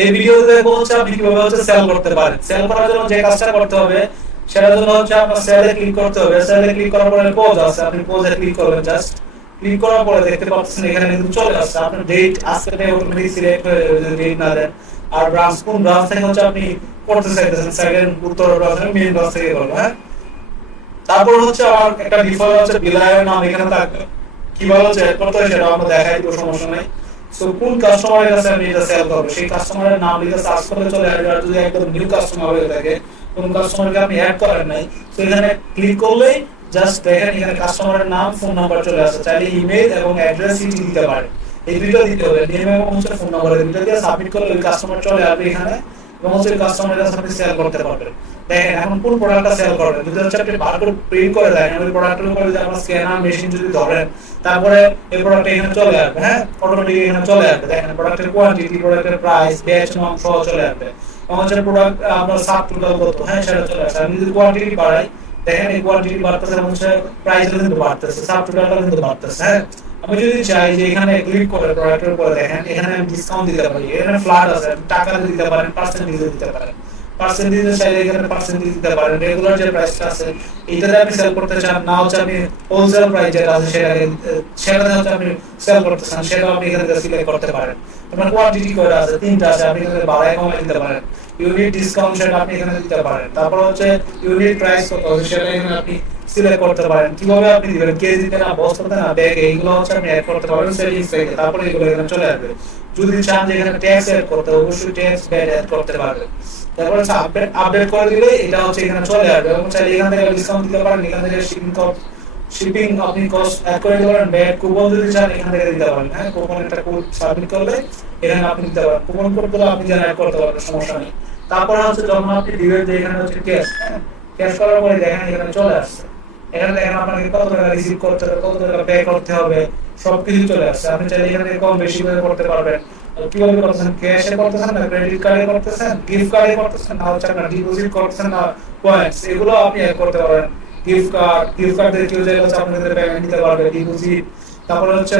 এই ভিডিওতে দেখব হচ্ছে আপনি কীভাবে হচ্ছে সেল করতে পারেন। সেল করার জন্য যে কাজটা করতে হবে জন্য হচ্ছে আপনার সেলে ক্লিক করতে হবে। সেলে ক্লিক করার পরে পোজ আছে। আপনি পোজে ক্লিক করবেন জাস্ট ক্লিক করার পরে দেখতে পাচ্ছেন এখানে কিন্তু চলে আসছে। আপনার ডেট আজকে সিলেক্ট হয়ে যদি ডেট না দেন। আর ব্রাঞ্চ কোন ব্রাঞ্চ থেকে হচ্ছে আপনি করতে চাইতেছেন? সেকেন্ড উত্তর ব্রাঞ্চ মেইন ব্রাঞ্চ থেকে করবেন হ্যাঁ? তারপর হচ্ছে আমার একটা ডিফল্ট হচ্ছে বিলায়ের নাম এখানে থাকবে। কীভাবে হচ্ছে সেটা আমরা দেখাই দিব সমস্যা নাই। সো কোন কাস্টমারের কাছে আমি এটা সেল করব সেই কাস্টমারের নাম লিখে সার্চ করে চলে আসবে আর যদি একদম নিউ কাস্টমার হয়ে থাকে, কোন কাস্টমারকে আপনি অ্যাড করেন নাই, তো এখানে ক্লিক করলেই জাস্ট দেখেন এখানে কাস্টমারের নাম ফোন নাম্বার চলে আসে চাইলে ইমেল এবং অ্যাড্রেস সিটি দিতে পারেন। এই দুটো দিতে হবে নেম এবং হচ্ছে ফোন নাম্বার দুটো দিয়ে সাবমিট করলে ওই কাস্টমার চলে আসবে এখানে এবং হচ্ছে কাস্টমারের কাছে আপনি সেল করতে পারবেন। দেখেন এখন কোন প্রোডাক্টটা সেল যদি হচ্ছে আপনি বারকোড প্রিন্ট করে দেন ওই প্রোডাক্টের উপরে যদি আপনার স্ক্যানার মেশিন যদি ধরেন, তারপরে এই এখানে চলে আসবে হ্যাঁ? অটোমেটিক এখানে চলে আসবে। দেখেন প্রোডাক্টের কোয়ান্টিটি প্রোডাক্টের প্রাইস ব্যাচ নাম সহ চলে আসবে। প্রোডাক্ট আপনার সাব টোটাল কত? হ্যাঁ সেটা চলে আমি যদি কোয়ান্টিটি বাড়াই, দেখেন, এই কোয়ান্টিটি বাড়তেছে এবং কিন্তু বাড়তেছে সাব টোটালটা কিন্তু বাড়তেছে হ্যাঁ? আমি যদি চাই যে এখানে ক্লিক করে প্রোডাক্টের উপরে, দেখেন, এখানে আমি ডিসকাউন্ট দিতে পারি, এখানে ফ্ল্যাট আছে টাকা দিতে পারেন পার্সেন্টেজ দিতে পারেন পার্সেন্টেজ চাইলে এখানে পার্সেন্টেজ দিতে পারেন। রেগুলার যে প্রাইসটা আছে এইটাতে আপনি সেল করতে চান না হচ্ছে আপনি হোলসেল প্রাইস যেটা আছে, সেটা সেটাতে হচ্ছে আপনি সেল করতে চান সেটা তারপর হচ্ছে সিলেক্ট করতে পারেন। কীভাবে আপনি দিবেন? না বস্তাতে না ব্যাগে এইগুলো হচ্ছে আপনি অ্যাড করতে পারবেন সেটিংস থেকে তারপরে এগুলো এখানে চলে আসবে। যদি চান যে এখানে ট্যাক্স অ্যাড করতে, অবশ্যই ট্যাক্স ব্যাড অ্যাড করতে পারবেন। হচ্ছে আপডেট আপডেট করে দিলে এটা হচ্ছে এখানে চলে আসবে। এবং চাইলে এখান থেকে ডিসকাউন্ট দিতে পারেন, এখান থেকে শিপিং কস্ট শিপিং আপনি কস্ট অ্যাড করে দিতে পারেন। কুপন যদি চান, এখান থেকে দিতে পারেন। হ্যাঁ কুপন একটা কোড সাবমিট করলে এখানে আপনি দিতে পারেন। কুপন আপনি অ্যাড করতে পারবেন সমস্যা নেই। তারপরে হচ্ছে যখন আপনি দিবেন যে এখানে হচ্ছে ক্যাশ ক্যাশ করার পরে দেখেন এখানে চলে আসছে। এখানে দেখেন আপনাকে কত টাকা রিসিভ করতে হবে, কত টাকা পে করতে হবে, সবকিছু চলে আসছে। আপনি চাইলে এখানে কম বেশি করে করতে পারবেন। কীভাবে করতেছেন? ক্যাশে করতেছেন না ক্রেডিট কার্ডে করতেছেন গিফট কার্ডে করতেছেন, না হচ্ছে আপনার ডিপোজিট করতেছেন না পয়েন্টস এগুলো আপনি অ্যাড করতে পারবেন। গিফট কার্ড গিফট কার্ড দিয়ে কেউ চাইলে হচ্ছে আপনাদের পেমেন্ট দিতে পারবে ডিপোজিট তারপর হচ্ছে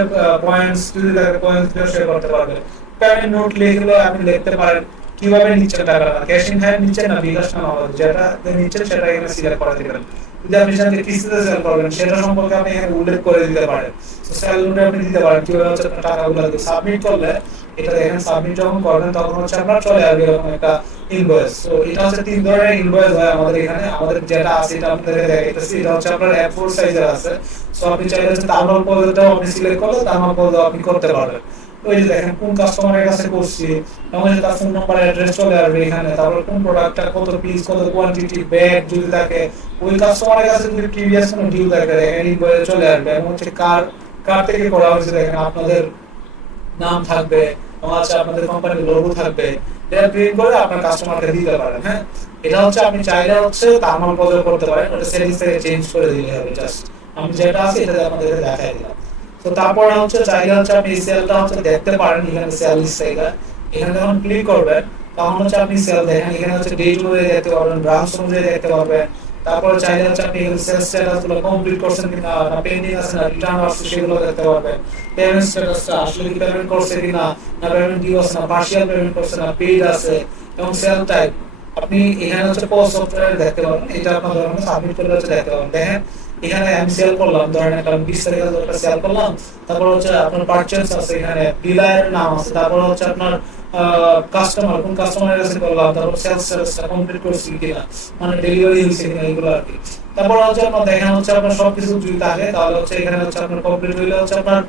পয়েন্টস যদি থাকে পয়েন্টস করতে পারবে পেমেন্ট নোট লিখলে আপনি লিখতে পারেন। কীভাবে নিচ্ছেন টাকাটা ক্যাশ ইন হ্যান্ড নিচ্ছেন না বিকাশ না নগদ যেটা নিচ্ছেন সেটা এখানে সিলেক্ট করে দিবেন। যদি আপনি চান যে কিস্তিতে সেল করবেন, সেটা সম্পর্কে আপনি এখানে উল্লেখ করে দিতে পারেন। তো সেল নোটে আপনি দিতে পারেন। কীভাবে হচ্ছে আপনার টাকাগুলো সাবমিট করলে, এটা দেখেন সাবমিট যখন করবেন, তখন হচ্ছে আপনার চলে আসবে এরকম একটা ইনভয়েস তো এটা হচ্ছে তিন ধরনের ইনভয়েস হয় আমাদের এখানে। আমাদের যেটা আছে, এটা আপনাদের দেখাইতেছি। এটা হচ্ছে আপনার এ ফোর সাইজের আছে। সো আপনি চাইলে হচ্ছে তারমাল পদটাও আপনি সিলেক্ট করলে তারমাল পদ আপনি করতে পারবেন। ওই যে দেখেন, কোন কাস্টমারের কাছে করছি তার ফোন নাম্বার অ্যাড্রেস চলে আসবে এখানে, তারপর কোন প্রোডাক্টটা কত পিস কত কোয়ান্টিটি ব্যাগ যদি থাকে, ওই কাস্টমারের কাছে যদি প্রিভিয়াস কোনো ডিউ থাকে চলে আসবে, এবং হচ্ছে কার কার থেকে করা হয়েছে, দেখেন, আপনাদের নাম থাকবে আছে আপনাদের কোম্পানির লোগো থাকবে, এটা প্রিন্ট করে আপনার কাস্টমারকে দিতে পারেন হ্যাঁ? এটা হচ্ছে, আপনি চাইলে হচ্ছে তারমাল পদে করতে পারেন, ওটা সেটিংস থেকে চেঞ্জ করে দিলে হবে জাস্ট আমি যেটা আছে এটা আপনাদের দেখাই দিলাম। তো তারপরে হচ্ছে চাইলে হচ্ছে আপনি সেলটা হচ্ছে দেখতে পারেন, এখানে সেল লিস্টটা এখানে যখন ক্লিক করবেন, তখন হচ্ছে আপনি সেল দেখেন, এখানে হচ্ছে ডেট অনুযায়ী দেখতে পারবেন ব্রাঞ্চ অনুযায়ী দেখতে পারবেন। তারপরে চাইলে হচ্ছে আপনি সেল স্ট্যাটাসগুলো কমপ্লিট করছেন কিনা, না পেন্ডিং আছে, না রিটার্ন আসছে, সেগুলো দেখতে পারবেন। পেমেন্ট স্ট্যাটাসটা আসলে কি পেমেন্ট করছে কিনা, না পেমেন্ট ডিউ আছে, না পার্শিয়াল পেমেন্ট করছে, না পেইড আছে, এবং সেল টাইপ আপনি এখানে হচ্ছে পোস্ট সফটওয়্যার দেখতে পাবেন এটা আপনার ধরেন সাবমিট করলে হচ্ছে দেখতে পাবেন দেখেন এখানে আমি সেল করলাম, ধরেন একটা বিশ তারিখ একটা সেল করলাম, তারপর হচ্ছে আপনার পারচেজ আছে, এখানে বিলায়ের নাম আছে, তারপর হচ্ছে আপনার কাস্টমার কোন কাস্টমারের কাছে করলাম, তারপর সেলস কমপ্লিট করছি কিনা মানে ডেলিভারি হয়েছে কিনা, এগুলো আর কি। তারপর হচ্ছে আপনার দেখেন হচ্ছে আপনার সবকিছু যদি থাকে, তাহলে হচ্ছে এখানে হচ্ছে আপনার কমপ্লিট হইলে হচ্ছে আপনার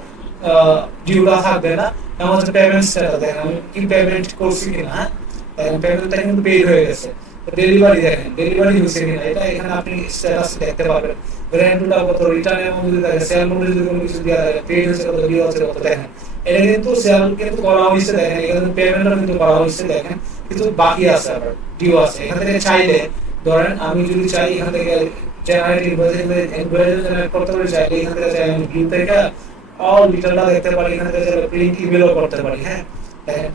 ডিউটা থাকবে না। এবং হচ্ছে পেমেন্ট দেখেন আমি কি পেমেন্ট করছি কিনা হ্যাঁ? দেখেন পেমেন্টটা কিন্তু পেড হয়ে গেছে। ডেলিভারি দেখেন ডেলিভারি হয়েছে কিনা, এটা এখানে আপনি স্ট্যাটাস দেখতে পাবেন ব্র্যান্ডটা কত রিটার্ন এমন যদি থাকে সেল মডেল যদি কোনো কিছু দেওয়া থাকে পেড হয়েছে কত ডিউ আছে কত, দেখেন। এটা কিন্তু সেল কিন্তু করা হয়েছে, দেখেন। এখানে পেমেন্টও কিন্তু করা হয়েছে, দেখেন। কিন্তু বাকি আছে আবার ডিউ আছে। এখান থেকে চাইলে, ধরেন আমি যদি চাই, এখান থেকে জেনারেট ইনভয়েস জেনারেট করতে পারি, চাইলে এখান থেকে চাই আমি ডিউ থেকে অল ডিটেলটা দেখতে পারি, এখান থেকে প্রিন্ট ইমেলও করতে পারি হ্যাঁ?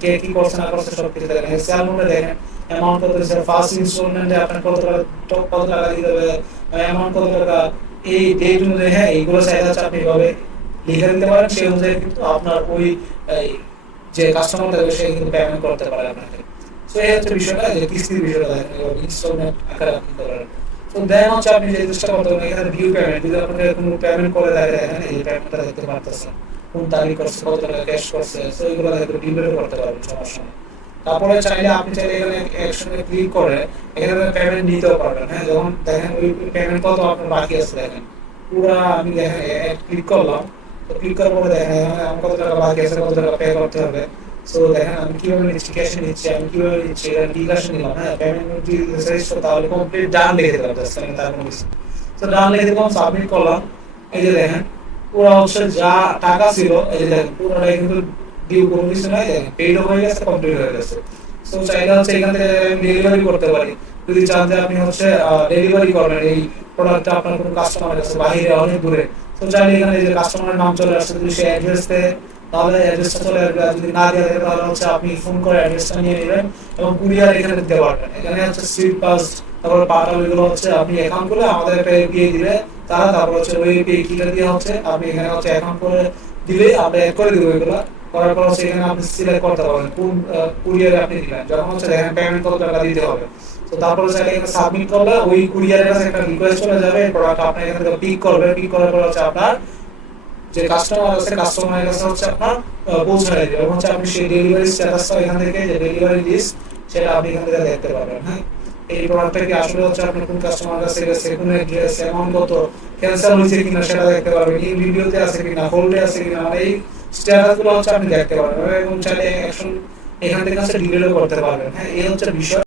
কে কি করছে, না করছে সব দেখেন। সেল মডেল দেখেন অ্যামাউন্ট কত দিচ্ছে ফার্স্ট ইনস্টলমেন্টে আপনার কত টাকা কত টাকা দিতে হবে অ্যামাউন্ট কত টাকা, এই ডেট অনুযায়ী হ্যাঁ এইগুলো চাইলে হচ্ছে আপনি এভাবে লিখে দিতে পারেন, সেই অনুযায়ী কিন্তু আপনার ওই যে কাস্টমার থাকবে, সে কিন্তু পেমেন্ট করতে পারে আপনাকে। তো এই হচ্ছে বিষয়টা যে কিস্তির বিষয়টা দেখেন ইনস্টলমেন্ট আকারে আপনি দিতে পারেন। তো দেন হচ্ছে আপনি যে চেষ্টা করতে পারেন, এখানে ভিউ পেমেন্ট যদি আপনাকে কোনো পেমেন্ট করে দেয়, দেখেন, এই পেমেন্টটা দেখতে পারতেছেন। কোন তারিখ করছে কত টাকা ক্যাশ করছে। তো এগুলো দেখতে ডিলিভারি করতে পারবেন, সমস্যা নেই। তারপরে চাইলে আপনি চাইলে এখানে একসঙ্গে ক্লিক করে এখানে পেমেন্ট নিতেও পারবেন। হ্যাঁ যখন দেখেন ওই পেমেন্ট কত আপনার বাকি আছে দেখেন। পুরা আমি দেখেন ক্লিক করলাম। তো ক্লিক করার পরে দেখেন এখানে আমার কত টাকা বাকি আছে, কত টাকা পে করতে হবে। সো দেখেন, আমি কীভাবে নিচ্ছি ক্যাশে নিচ্ছি, আমি কীভাবে নিচ্ছি এখানে বিকাশে নিলাম। হ্যাঁ পেমেন্ট যদি তাহলে কমপ্লিট ডান লিখে দিলাম জাস্ট আমি তার কোনো তো ডান লিখে দিলাম সাবমিট করলাম। এই যে দেখেন পুরো হচ্ছে যা টাকা ছিল, এই যে পুরোটাই কিন্তু ডিউ কোনো কিছু পেইড হয়ে গেছে কমপ্লিট হয়ে গেছে। সো চাইলে হচ্ছে এখান থেকে ডেলিভারি করতে পারি। যদি চান যে আপনি হচ্ছে ডেলিভারি করবেন, এই প্রোডাক্টটা আপনার কোনো কাস্টমারের কাছে বাইরে অনেক দূরে। তো চাইলে এখানে যে কাস্টমারের নাম চলে আসছে, যদি অ্যাড্রেস দেয় তাহলে অ্যাড্রেসটা চলে আসবে। যদি না দেওয়া থাকে, তাহলে হচ্ছে আপনি ফোন করে অ্যাড্রেসটা নিয়ে নেবেন এবং কুরিয়ার এখানে দিতে পারবেন। এখানে হচ্ছে সুইট পাস তারপরে হচ্ছে, আপনি অ্যাকাউন্ট করে আমাদের একটা দিবে তারা তারপর হচ্ছে ওই এপিআই দিয়ে হচ্ছে, আপনি এখানে হচ্ছে অ্যাকাউন্ট করে দিলে আমরা অ্যাড করে দিব এগুলো। করার পর হচ্ছে এখানে আপনি সিলেক্ট করতে পারবেন, কোন কুরিয়ারে আপনি যখন হচ্ছে দেখেন পেমেন্ট কত টাকা দিতে হবে। তো তারপরে হচ্ছে এখানে সাবমিট করলে ওই কুরিয়ারের কাছে একটা রিকোয়েস্ট চলে যাবে প্রোডাক্ট আপনি এখান থেকে পিক করবে পিক করার পর হচ্ছে আপনার যে কাস্টমার আছে কাস্টমারের কাছে হচ্ছে আপনার পৌঁছায় দেবে। এবং হচ্ছে আপনি সেই ডেলিভারি স্ট্যাটাসটা এখান থেকে, যে ডেলিভারি লিস্ট সেটা আপনি এখান থেকে দেখতে পারবেন হ্যাঁ? এই প্রোডাক্টটা কি আসলে হচ্ছে আপনার কোন কাস্টমার কাছে গেছে কোন অ্যাড্রেস এমন কত ক্যান্সেল হয়েছে কিনা সেটা দেখতে পারবেন, এই ভিডিওতে আছে কিনা হোল্ডে আছে কিনা মানে এই স্ট্যাটাসগুলো হচ্ছে আপনি দেখতে পারবেন। এবং চাইলে অ্যাকশন এখান থেকে হচ্ছে ডিলিটও করতে পারবেন। হ্যাঁ এই হচ্ছে বিষয়।